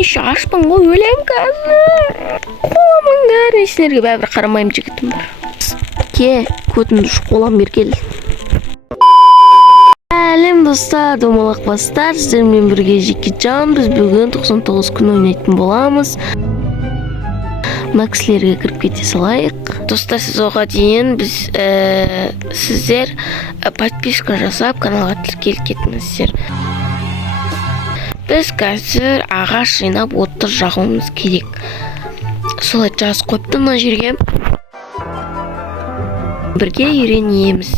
еще ашпын ғой, өлем қазір. Қоламыңдар, сендерге бәрібір қарамаймын жігітім. Ке, көтінді шқолам бергел. Әлем достар, домалақ бастар, сіздермен бірге Жекежан. Біз бүгін 99 күн ойнайтын боламыз. Мына кісілерге кіріп кете салайық. Достар, сіз оға дейін сіздер подписка жасап, каналға тіркеліп кетіңіздер. Біз қазір ағаш жинап отыр жағуымыз керек. Солай жазып қойыпты мына жерге. Бірге үйренеміз.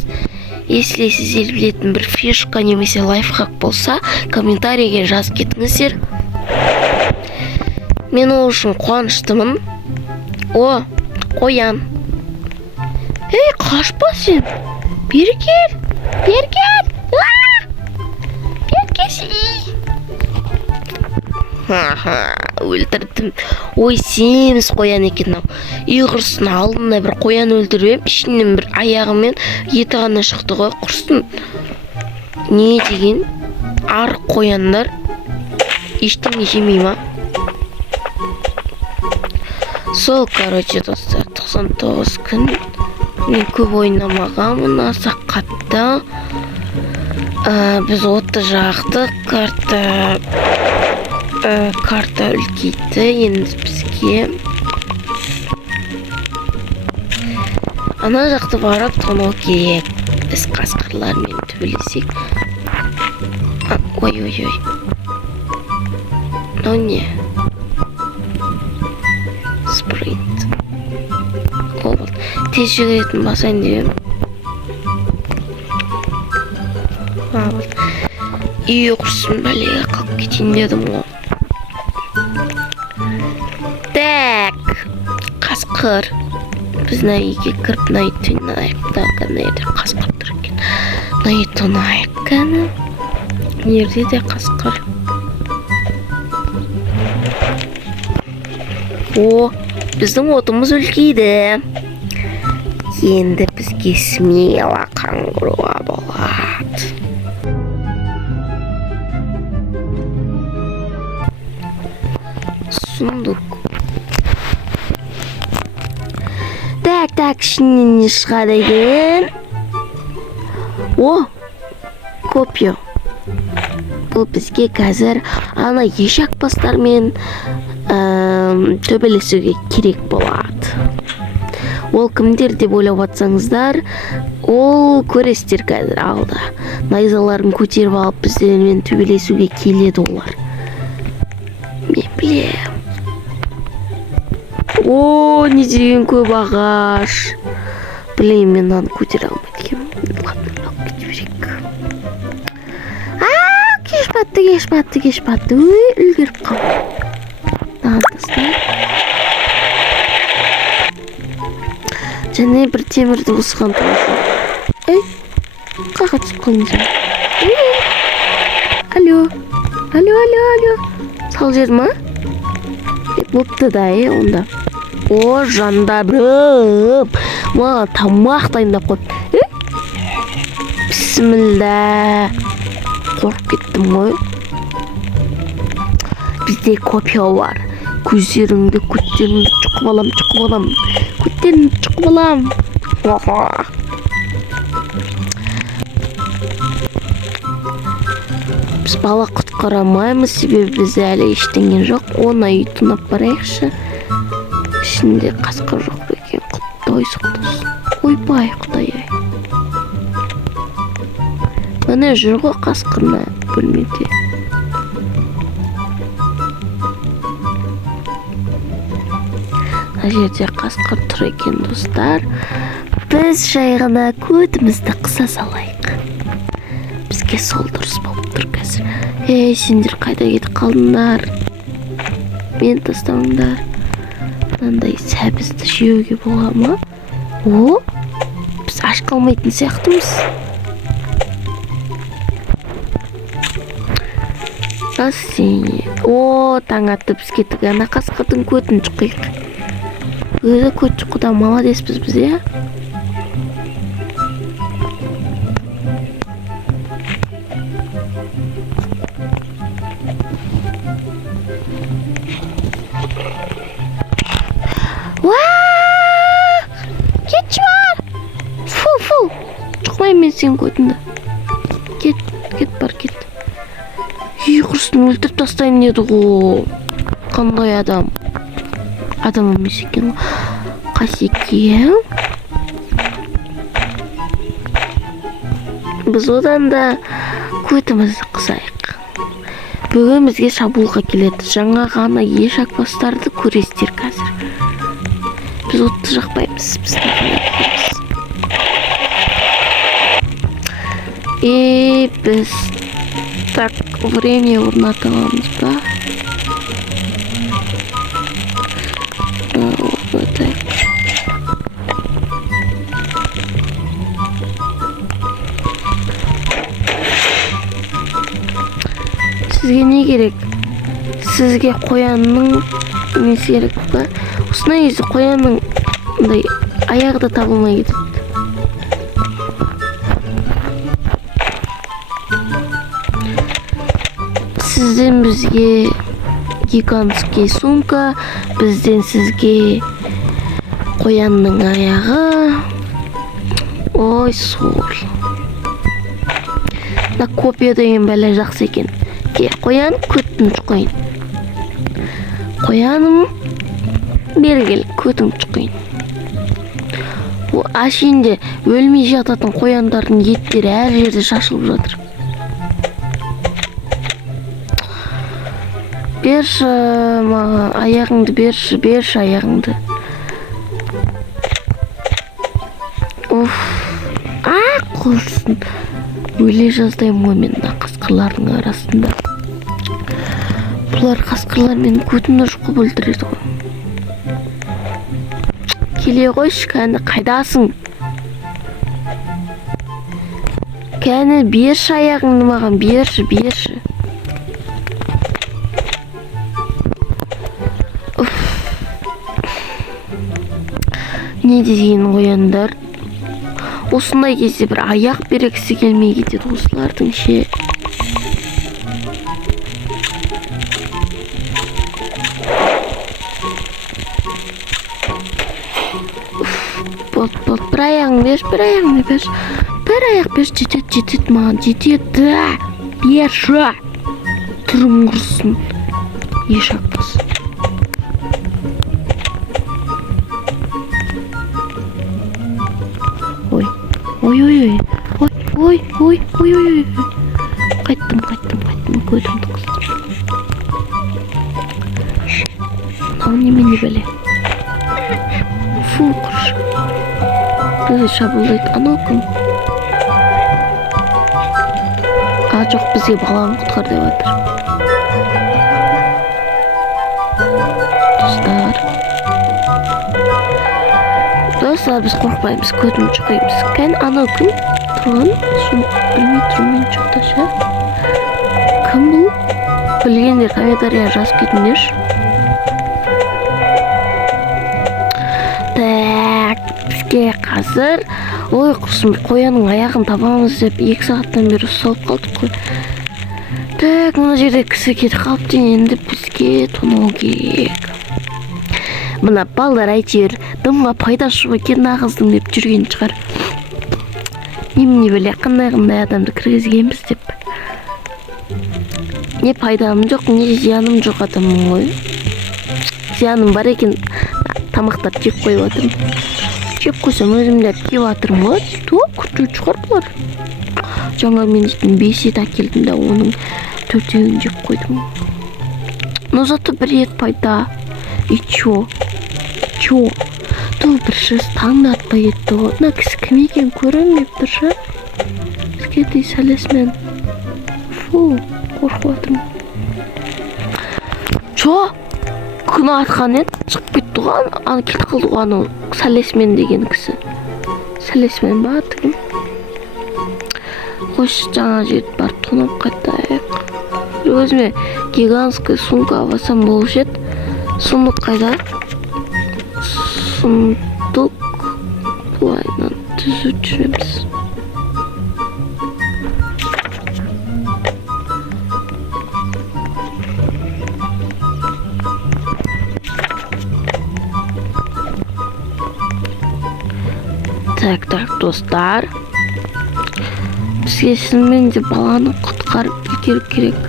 Если сіздер білетін бір фишка немесе лайфхак болса, комментарийге жазып кетіңіздер. Мен ол үшін қуаныштымын. О, қоян. Ей, қашпа сен. Бері кел. Бері кел. Бері келсей. Өлтірдім. Ой, семіз қоян екен ау. Үй құрсын алдында бір қоян өлтіріп, ішінен бір аяғымен еті ғана шықты ғой, құрсын. Не деген? Арық қояндар ештеңе жемей ма? Сол, короче, достар, 99 күн мен көп ойнамағанмын, аса қатты. Біз отты жақтық, карта үлкейді, енді бізге ана жақты барып тонау керек. Біз қасқырлармен төбелесек. Ой. Мынау не? Спринт. Ол тез жүгіретін басайын деп. Үй құрсын бәлеге қалып кетейін дедім ғой. Так, қасқыр. Біз үйге кіріп тонайық. Нерде қасқыр тұр екен. Тонайық кәні. Нерде де қасқыр. О, біздің отымыз үлкейді. Енді бізге смело қаңғыруға болады. Сундук. Так, ішінен не шығады екен? О, копия. Бұл бізге қазір ана ешек бастармен төбелесуге керек болады. Ол кімдер деп ойлап атсаңыздар, ол көресіздер қазір алда. Найзаларын көтеріп алып біздермен төбелесуге келеді олар. Мен білем. О, не деген көп ағаш. Білем, мен аны көтере алмайды екенмін. Ладно, алып кете берейік. Кеш батты. Өй, үлгеріп қалды. Және бір темірді осыған тұрады. Ей, қаға түсіп қалыңыздар. Алло. Сал жер ма? Бопты да, онда. О, жандарым. Маған тамақ дайындап қойып. Бісмілда. Қорқып кеттім ғой. Бізде копия бар. Көздеріңді жұқып алам. Көттеріңді жұқып алам. Біз бала құтқарамаймыз, себебі бізде әлі ештеңе жоқ. Оны үй тонап барайықшы. Ішінде қасқыр жоқ екен. Құдай сақтасын. Ойбай, Құдай-ай. Міне жүр ғой қасқырна бөлмеде. Мына жерде қасқыр тұр екен, достар. Біз жайғана көтімізді қыса салайық. Бізге сол дұрыс болып тұр қазір. Ей, сендер қайда кетіп қалдыңдар? Мен тастамыңдар. Мынандай сәбізді жеуге бола ма? О, біз аш қалмайтын сияқтымыз. О, таң атты, біз кеттік. Ана қасқырдың көтін жұқиық. Өзі көт жұқыда маладеспіз біз, е? кетші бар. Фу. Шықпаймын мен сенің көтіңді. Кет бар, кет. Құрсын өлтіріп тастайын еді ғой. Қандай адам? Адам емес екен ғой. Қасекең. Біз одан да көтімізді қысайық. Бүгін бізге шабуылға келеді. Жаңа ғана ешакбастарды көресіздер қазір. Біз отты жақпаймыз. Біз біз так время орната аламыз ба? Орнатайық. Сізге не керек? Сізге қоянның несі керек па? Осындай кезде қоянның аяғы да табылмай кетеді. Сізден бізге гигантский сумка, бізден сізге қоянның аяғы. Ой, сол. На копия деген бәле жақсы екен. Қоян, көтін шықайын. Қояным, бергел, көтін шықайын. Ашинде өлмей жататын қояндардың еттері әр жерде шашылып жатыр. Берші маған аяғыңды, берші аяғыңды. Құрсын. Өле жаздаймын ғой мен қасқырлардың арасында. Бұлар қасқырлар менің көтімді жұқып өлтіреді ғой. Келе қойшы, кәні қайдасың? Кәні берші аяғыңды маған, берші. Не деген қояндар? Осындай кезде бір аяқ берекісі келмей кетеді осылардың ше. Бір аяғын берші. Бір аяқ берші, жетеді маған, жетеді. Берші. Түрім құрсын. Ешақпыз. Ой. Қайттым, көтімді қыстым. Мынау немене бәле? Фу, құршы. Бізді шабуылдайды. Анау кім? Жоқ, бізге баланы құтқар деп жатыр. Достар, біз қорқпаймыз, көтімді шықаймыз. Кән, анау кім? Тұрған, білмей тұрмын шықташы. Кім бұл? Білгендер комментария жазып кетіңдерші. Так, бізге қазір ой құрсын, қоянның аяғын табамыз деп 2 сағаттан бері соғып қалдық қой. Так, мына жерде кісі кетіп қалыпты, енді бізге тонау керек. Мына балдар әйтеуір дымға пайдасы жоқ екен нағыздың деп жүрген шығар. Немене біле, қандай адамды кіргізгенбіз деп. Не пайдам жоқ, не зияным жоқ адаммын ғой. Зияным бар екен, тамақтап жеп қойып жатырмын. Жеп қойсам өзімді кеп жатырмын ғой. Күту шығар бұлар. Жаңа мен 5 ет әкелдім де оның 4-еуін жеп қойдым. Но зато бір ет пайда. И чё? То бір шыз таңда атпай етті ғой. Мына кісі кім екен көрінмеп тұр ша. Бізге дей сәлесмен. Фу, қорқып жатырмын. Чо? Күні атқан еді, шығып кетті ғой. Аны келді қылды ғой анау сәлесмен деген кісі. Сәлесмен ба аты кім? Қош жаңа жерді барып тонап қайтайық. Өзіме гигантская сумка алсам болушы еді. Сундук қайда? Сундук былайынан түзіп жүреміз. Так достар, бізге шынымен де баланы құтқарып кетер керек.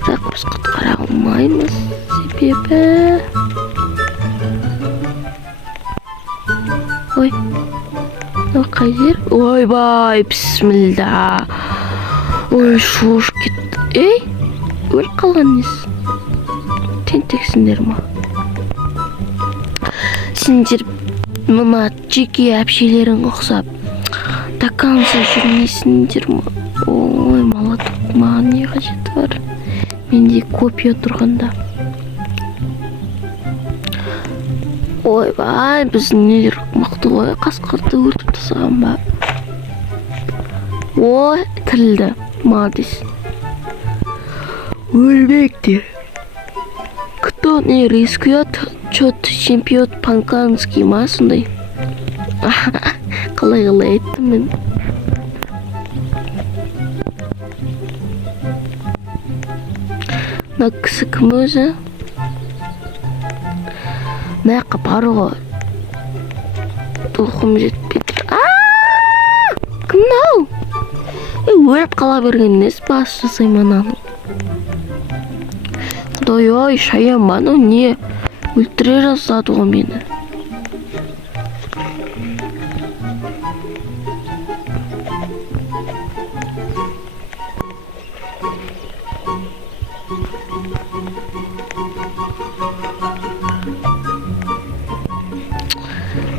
Бірақ біз құтқара алмаймыз, себебі... Ой, қай жер? Ойбай, бісмілда. Ой, шош кетті. Ей, өліп қалған несі? Тентексіңдер ма? Сендер мына жеке әпшелерің ұқсап таканса жүрмейсіңдер ма? Ой, молоток, маған не қажеті бар? Менде копия тұрғанда. Ойбай, біздің нелер мықты ғой, қасқырды өлтіріп тастаған ба? Ой, тірілді, молодец. Өлмектер. Кто не рискует, чет чемпион панканский ма сондай? Қалай айттым мен. Мына кісі кім өзі? Мына жаққа баруға толқым жетпейді. Кім мынау? Өліп қала берген несі бас жасаймын аның. Құдай-ай, шаян ба, анау не? Өлтіре жаздады ғой мені.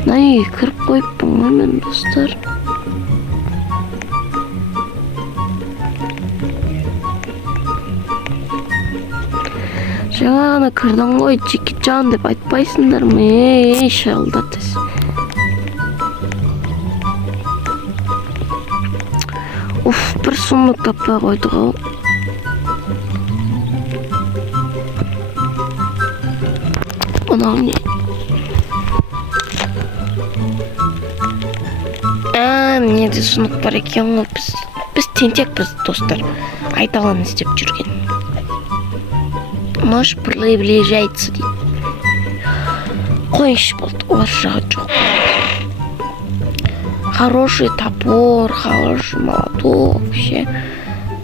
Най, кіріп қойыппын ғой мен, достар. Жаңа ғана кірдің ғой, Джекиджан деп айтпайсыңдар ма? Ей, шалдатыз. Уф, бір сұмдық таппай қойды ғой. Мынау не? Менде сұмдық бар екен ғой. Біз тентекпіз, достар. Айталан істеп жүрген. Можешь приближаться дейді. Қойшы болды, орыс жағы жоқ. Хороший топор, хороший молоток, вообще.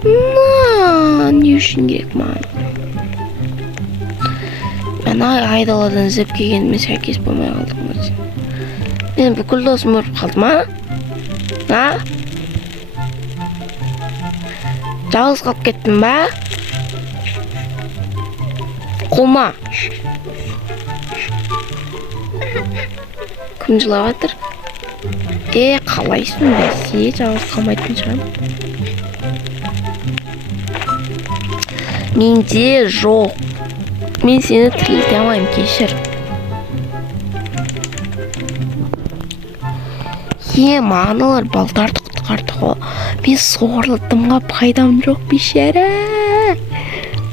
Не үшін керек маған. Мен айдаладан іздеп келгеніме сәйкес болмай қалдым өзі. Мен бүкіл досым өліп қалдым, а? Жалғыз қалып кеттім ба? Қолма. Кім жылап жатыр? Қалайсың бәсе, жалғыз қалмайтын шығам. Менде жоқ. Мен сені тірілте алмайым, кешір. Мағыналар балдарды құтқарды ғой. Мен соғырлыдымға пайдам жоқ, бейшара.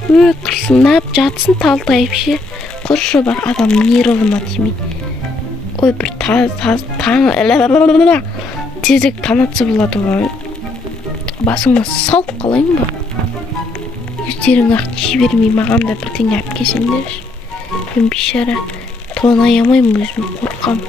Қырсынап жатсын талтайып ше. Құршы бар адам нервына тимей. Ой, бір тезек танатсы болады ғой. Басыңа салып қалайын ба? Өздерің ақ жібермей маған да бірдеңе әп кесеңдер. Мен бейшара тонай алмаймын, өзім қорқам.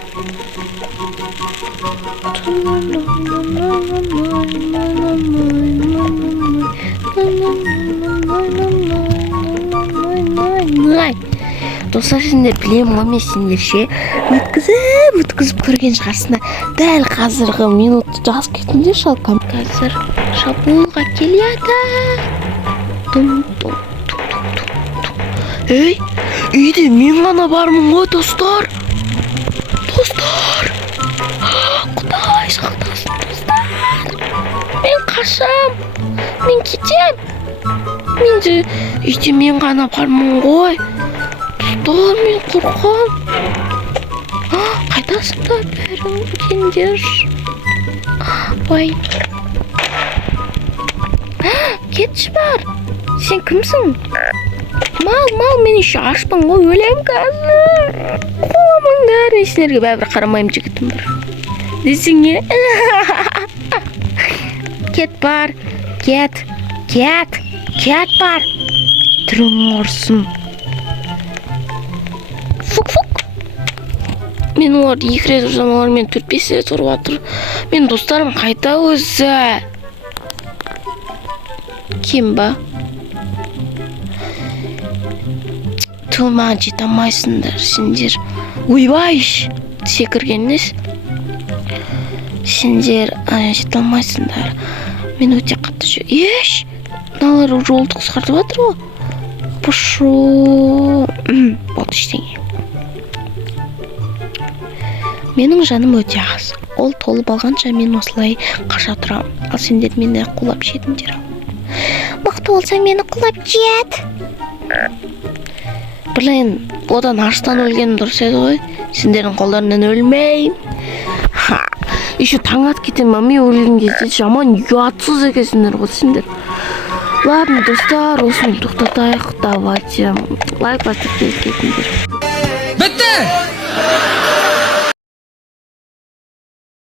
Достар, сендер білем ғой, мен сендерше өткізіп көрген шығарсына. Дәл қазіргі минутты жазып кетіңдер шалқам. Қазір шабуылға келеді. Ей, үйде мен ғана бармын ғой, достар. Құдай сақтасын, достар. Мен қашам. Мен кетем. Менде үйде мен ғана бармын ғой. Достар, мен қорқам. Қайдасыңдар бәрің кендер? Ой. Кетші бар. Сен кімсің? Мал, мен еще ашпын ғой, өлем қазір. Қолымың бәрін сендерге бәрібір қарамайым, жігітім бар. Десіңе? Кет бар. Кет бар. Түрің орсын. Фук. Мен оларды 2 рет ұрсам, олар мен 4-5 рет ұрып жатыр. Мен достарым қайта өзі. Кем ба? Ту, маған жете алмайсыңдар, сендер. Ойбай, секіргеннес. Сендер жете алмайсыңдар. Мен өте қатты еш, мыналар жолды қысқартып жатыр ғой. Пошо. Болды ештеңе. Менің жаным өте аз. Ол толып алғанша мен осылай қаша тұрам. Ал сендер мені қулап жетіңдер. Мықты болсаң мені қулап жет. Блин, одан аштан өлгенім дұрыс еді ғой. Сендердің қолдарынан өлмеймін. Еще таң атып кетемін, мен өлген кезде жаман ұятсыз екенсіңдер ғой сендер. Ладно, достар, осымен тоқтатайық. Давайте лайк басып кетіңдер.